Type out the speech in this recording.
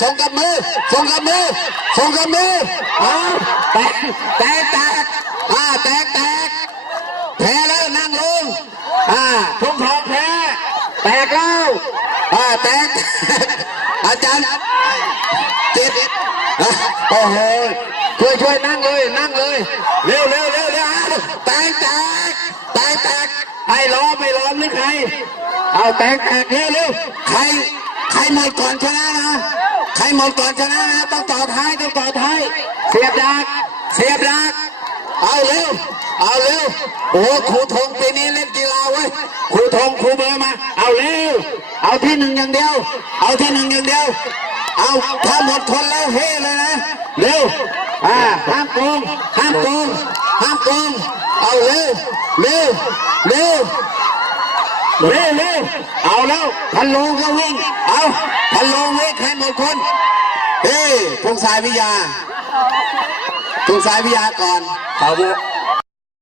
ส่งกับมือส่งกับมือส่งกับมือแตกแตกแตกแตกแตกแพ้แล้วนั่งลงทุ่งทองแพ้แตกแล้วแตกอาจารย์เจ็บโอ้โหช่วยนั่งเลยนั่งเลยเร็วเร็วเร็วเร็วแตกแตกแตกแตกใครล้อมไม่ล้อมหรือใครเอาแตกแตกเร็วเร็วใครหมดก่อนชนะนะใครหมดก่อนชนะนะต้องต่อท้ายต้องต่อท้ายเสียบดักเสียบดักเอาเร็วเอาเร็วโอ้ครูธงปีนี้เล่นกีฬาเว้ยครูธงครูเบอร์มาเอาเร็วเอาที่หนึ่งอย่างเดียวเอาที่หนึ่งอย่างเดียวเอาถ้าหมดคนแล้วเฮ้เลยนะเร็วห้ามโกงห้ามโกงห้ามโกงเอาเร็วเร็วเร็วเร็วเร็วเอาแล้วพันโลงก็วิ่งเอาพันโลงวิ่งให้หมดคนเฮ้พงสายวิทยาพงสายวิทยาก่อนเขา